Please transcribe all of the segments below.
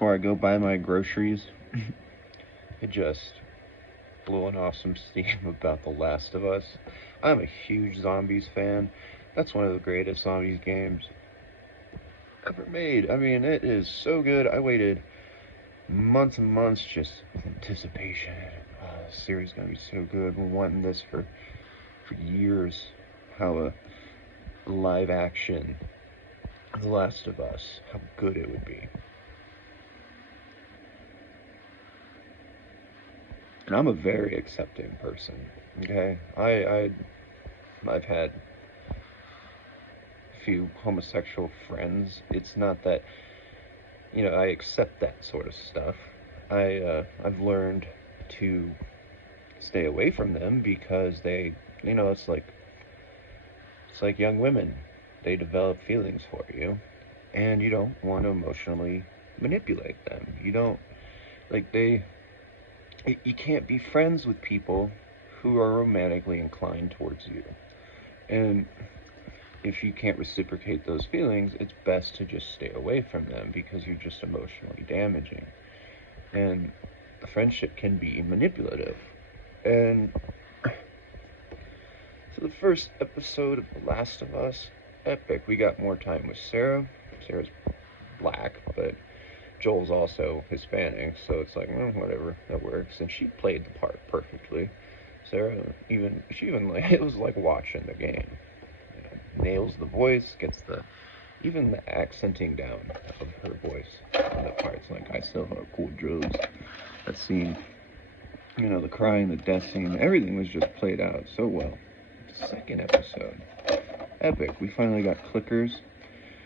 before I go buy my groceries, just blowing off some steam about The Last of Us. I'm a huge zombies fan. That's one of the greatest zombies games ever made. I mean, it is so good. I waited months and months just with anticipation. Oh, this series is gonna be so good. Been wanting this for years. How a live action The Last of Us, how good it would be. And I'm a very accepting person. Okay, I've had a few homosexual friends. It's not that I accept that sort of stuff. I've learned to stay away from them because they, it's like young women. They develop feelings for you, and you don't want to emotionally manipulate them. You don't like they. You can't be friends with people who are romantically inclined towards you, and if you can't reciprocate those feelings, it's best to just stay away from them because you're just emotionally damaging. And the friendship can be manipulative. And so the first episode of The Last of Us, epic. We got more time with Sarah. Sarah's black, but Joel's also Hispanic, so it's like, whatever, that works. And she played the part perfectly. Sarah, she even like, it was like watching the game. Nails the voice, gets even the accenting down of her voice on the parts. Like, I sell hardcore drugs. That scene, the crying, the death scene, everything was just played out so well. The second episode, epic. We finally got clickers.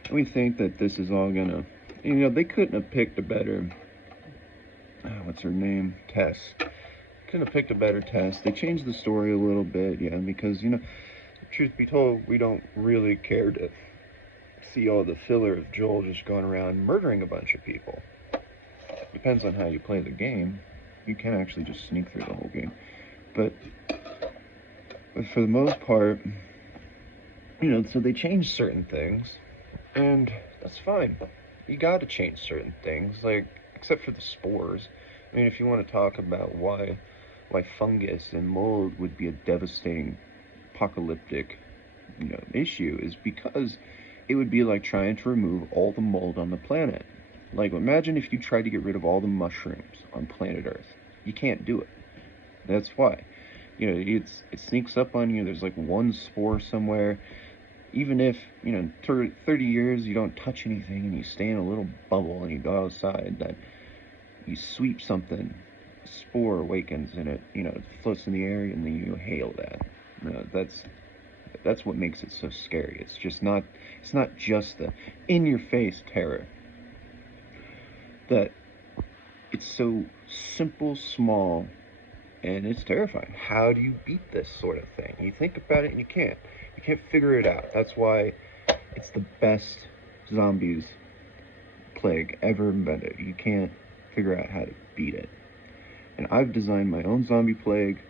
And we think that this is all gonna, they couldn't have picked a better, what's her name? Tess. Couldn't have picked a better Tess. They changed the story a little bit, yeah, because, truth be told, we don't really care to see all the filler of Joel just going around murdering a bunch of people. Depends on how you play the game. You can actually just sneak through the whole game. But for the most part, so they changed certain things, and that's fine. You gotta change certain things, like, except for the spores. I mean, if you want to talk about why fungus and mold would be a devastating apocalyptic issue, is because it would be like trying to remove all the mold on the planet. Like, imagine if you tried to get rid of all the mushrooms on planet Earth. You can't do it. That's why. It sneaks up on you. There's like one spore somewhere. Even if 30 years you don't touch anything and you stay in a little bubble and you go outside, that you sweep something, a spore awakens and it floats in the air, and then you inhale that. That's what makes it so scary. It's not just the in-your-face terror. That it's so simple, small, and it's terrifying. How do you beat this sort of thing? You think about it and you can't. You can't figure it out. That's why it's the best zombies plague ever invented. You can't figure out how to beat it. And I've designed my own zombie plague,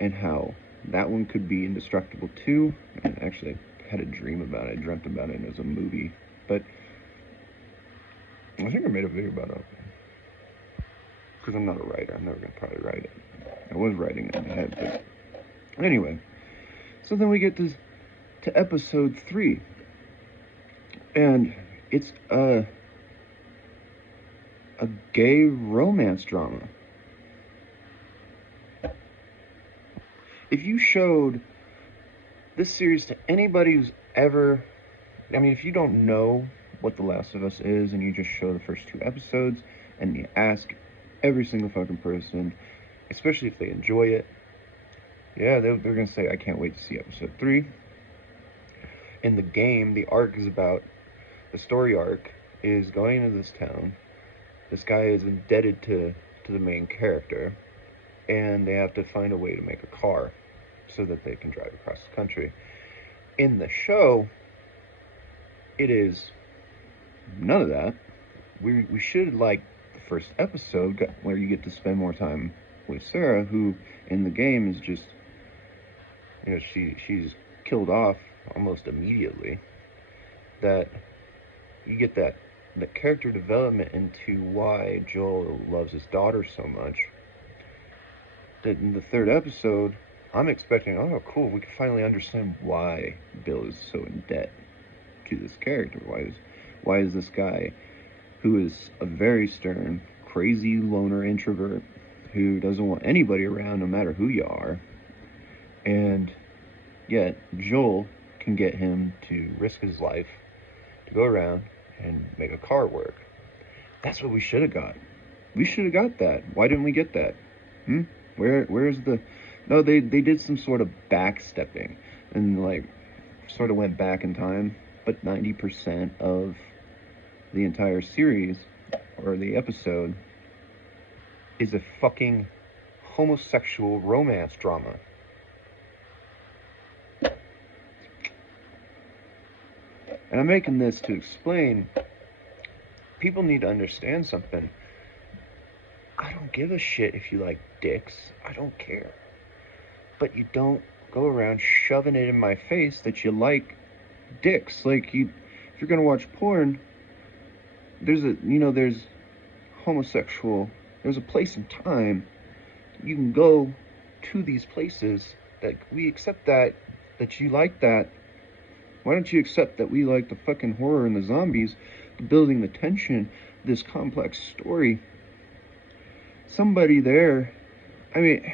and how that one could be indestructible too. And actually, I had a dream about it. I dreamt about it, and it was a movie. But I think I made a video about it. Because I'm not a writer. I'm never going to probably write it. I was writing it in my head, but anyway. So then we get to episode 3. And it's a gay romance drama. If you showed this series to anybody who's ever, if you don't know what The Last of Us is, and you just show the first 2 episodes, and you ask every single fucking person, especially if they enjoy it, yeah, they're gonna say, I can't wait to see episode 3. In the game, the story arc is going into this town. This guy is indebted to the main character, and they have to find a way to make a car so that they can drive across the country. In the show, it is none of that. We should like the first episode where you get to spend more time with Sarah, who in the game is just, she's killed off almost immediately. That you get that the character development into why Joel loves his daughter so much, that in the third episode, I'm expecting, oh, cool, we can finally understand why Bill is so in debt to this character. Why is this guy, who is a very stern, crazy loner introvert, who doesn't want anybody around no matter who you are, and yet Joel can get him to risk his life to go around and make a car work. That's what we should have got. We should have got that. Why didn't we get that? Where's the... No, they did some sort of backstepping and like sort of went back in time, but 90% of the entire series or the episode is a fucking homosexual romance drama. And I'm making this to explain, people need to understand something. I don't give a shit if you like dicks. I don't care. But you don't go around shoving it in my face that you like dicks. Like, if you're gonna watch porn, there's homosexual, there's a place and time. You can go to these places that we accept that you like that. Why don't you accept that we like the fucking horror and the zombies, the building the tension, this complex story? Somebody there, I mean,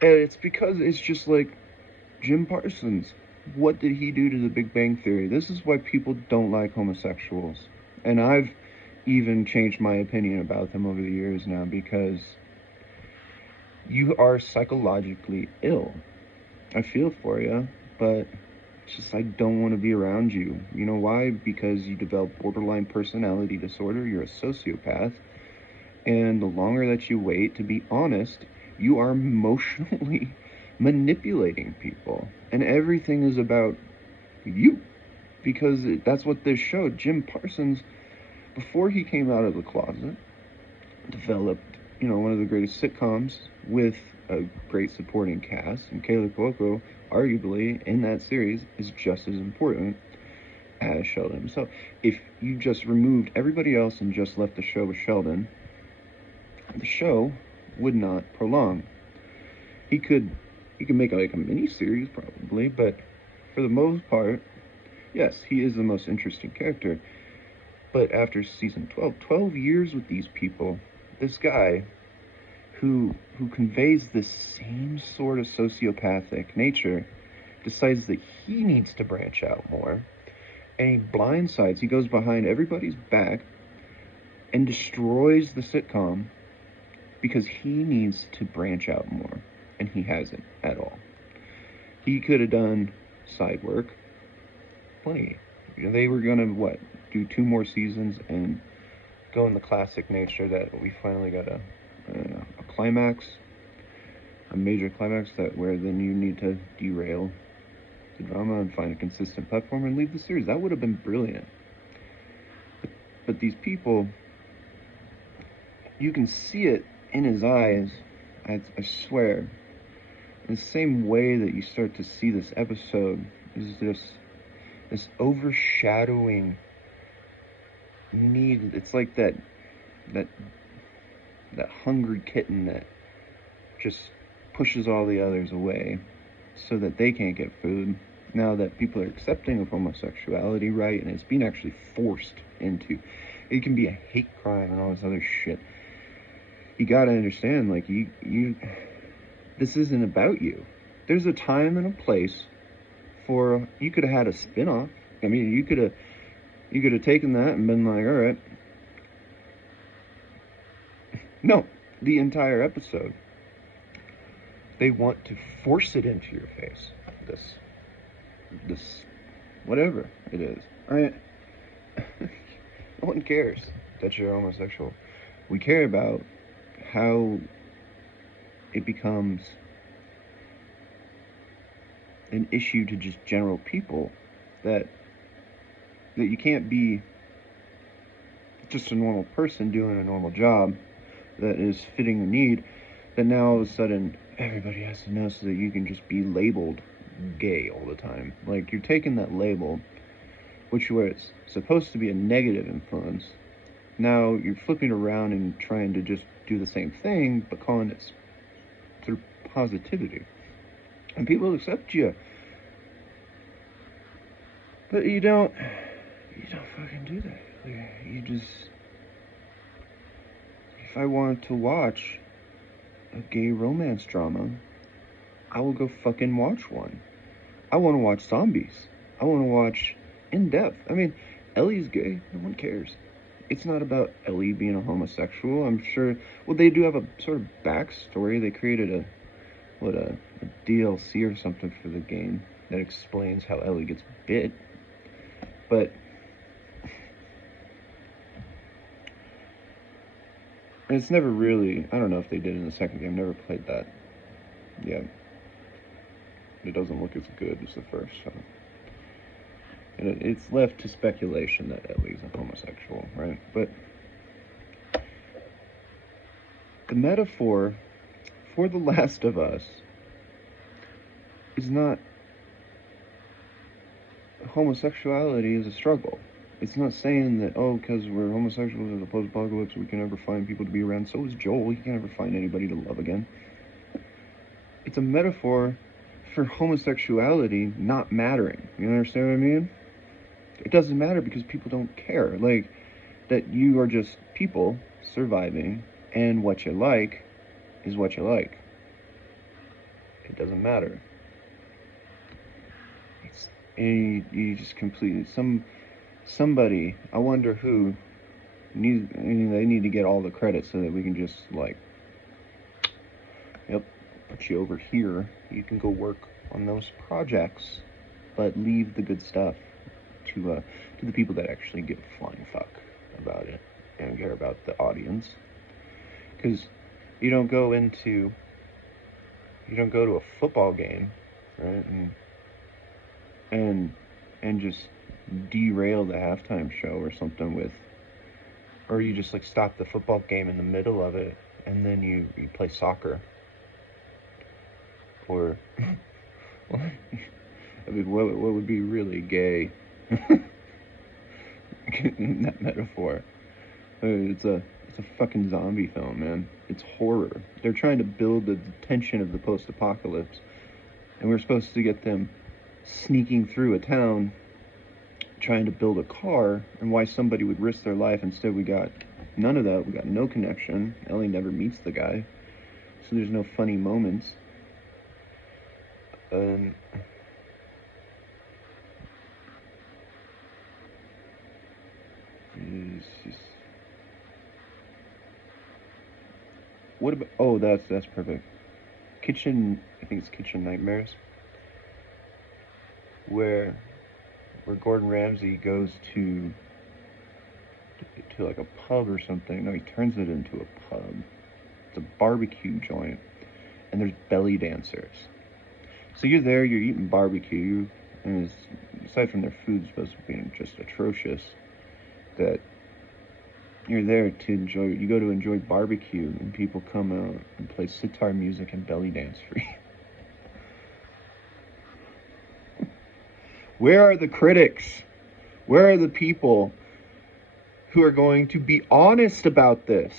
it's because it's just like Jim Parsons. What did he do to the Big Bang Theory? This is why people don't like homosexuals. And I've even changed my opinion about them over the years now, because you are psychologically ill. I feel for you, but it's just, I don't want to be around you. You know why? Because you develop borderline personality disorder. You're a sociopath. And the longer that you wait to be honest, you are emotionally manipulating people. And everything is about you. Because that's what this showed. Jim Parsons, before he came out of the closet, developed, one of the greatest sitcoms with a great supporting cast. And Kayla Cuoco, arguably, in that series, is just as important as Sheldon himself. If you just removed everybody else and just left the show with Sheldon, the show would not prolong. He could make like a mini series probably, but for the most part, yes, he is the most interesting character. But after season 12 years with these people, this guy who conveys this same sort of sociopathic nature decides that he needs to branch out more, and he blindsides, he goes behind everybody's back and destroys the sitcom because he needs to branch out more, and he hasn't at all. He could have done side work, plenty. They were gonna do 2 more seasons and go in the classic nature that we finally got a climax, a major climax, that where then you need to derail the drama and find a consistent platform and leave the series. That would have been brilliant. But these people, you can see it in his eyes, I swear, in the same way that you start to see this episode, is this overshadowing need. It's like that hungry kitten that just pushes all the others away so that they can't get food. Now that people are accepting of homosexuality, right, and it's being actually forced into, it can be a hate crime and all this other shit. You gotta understand, like, you this isn't about you. There's a time and a place for, you could have had a spin-off. I mean, you could have taken that and been like, all right. No, the entire episode. They want to force it into your face. This, whatever it is. No one cares that you're homosexual. We care about how it becomes an issue to just general people, that you can't be just a normal person doing a normal job that is fitting the need, that now all of a sudden everybody has to know, so that you can just be labeled gay all the time. Like, you're taking that label which where it's supposed to be a negative influence, now you're flipping around and trying to just do the same thing, but calling it sort of positivity. And people accept you. But you don't fucking do that. Like, you just, if I want to watch a gay romance drama, I will go fucking watch one. I want to watch zombies. I want to watch In Depth. I mean, Ellie's gay. No one cares. It's not about Ellie being a homosexual. I'm sure. Well, they do have a sort of backstory. They created a DLC or something for the game that explains how Ellie gets bit. But it's never really. I don't know if they did in the second game. Never played that. Yeah. It doesn't look as good as the first, so. And it's left to speculation that Ellie's a homosexual, right? But the metaphor for The Last of Us is not homosexuality is a struggle. It's not saying that, oh, because we're homosexuals in the post-apocalypse, we can never find people to be around. So is Joel. He can never find anybody to love again. It's a metaphor for homosexuality not mattering. You understand what I mean? It doesn't matter because people don't care. Like, that you are just people surviving, and what you like is what you like. It doesn't matter. You just completely, somebody, I wonder who, they need to get all the credit so that we can just, like, yep, put you over here. You can go work on those projects, but leave the good stuff to the people that actually give a flying fuck about it and care about the audience. Because you don't go to a football game, right, and just derail the halftime show or something with, or you just like stop the football game in the middle of it and then you play soccer. Or I mean, what would be really gay in that metaphor? It's a fucking zombie film, man. It's horror. They're trying to build the tension of the post-apocalypse, and we're supposed to get them sneaking through a town trying to build a car, and why somebody would risk their life. Instead, we got none of that. We got no connection. Ellie never meets the guy, so there's no funny moments. What about? Oh, that's perfect. Kitchen. I think it's Kitchen Nightmares, where Gordon Ramsay goes to like a pub or something. No, he turns it into a pub. It's a barbecue joint, and there's belly dancers. So you're there, you're eating barbecue, and aside from their food supposed to be just atrocious, that you're there to enjoy. You go to enjoy barbecue, and people come out and play sitar music and belly dance for you. Where are the critics? Where are the people who are going to be honest about this?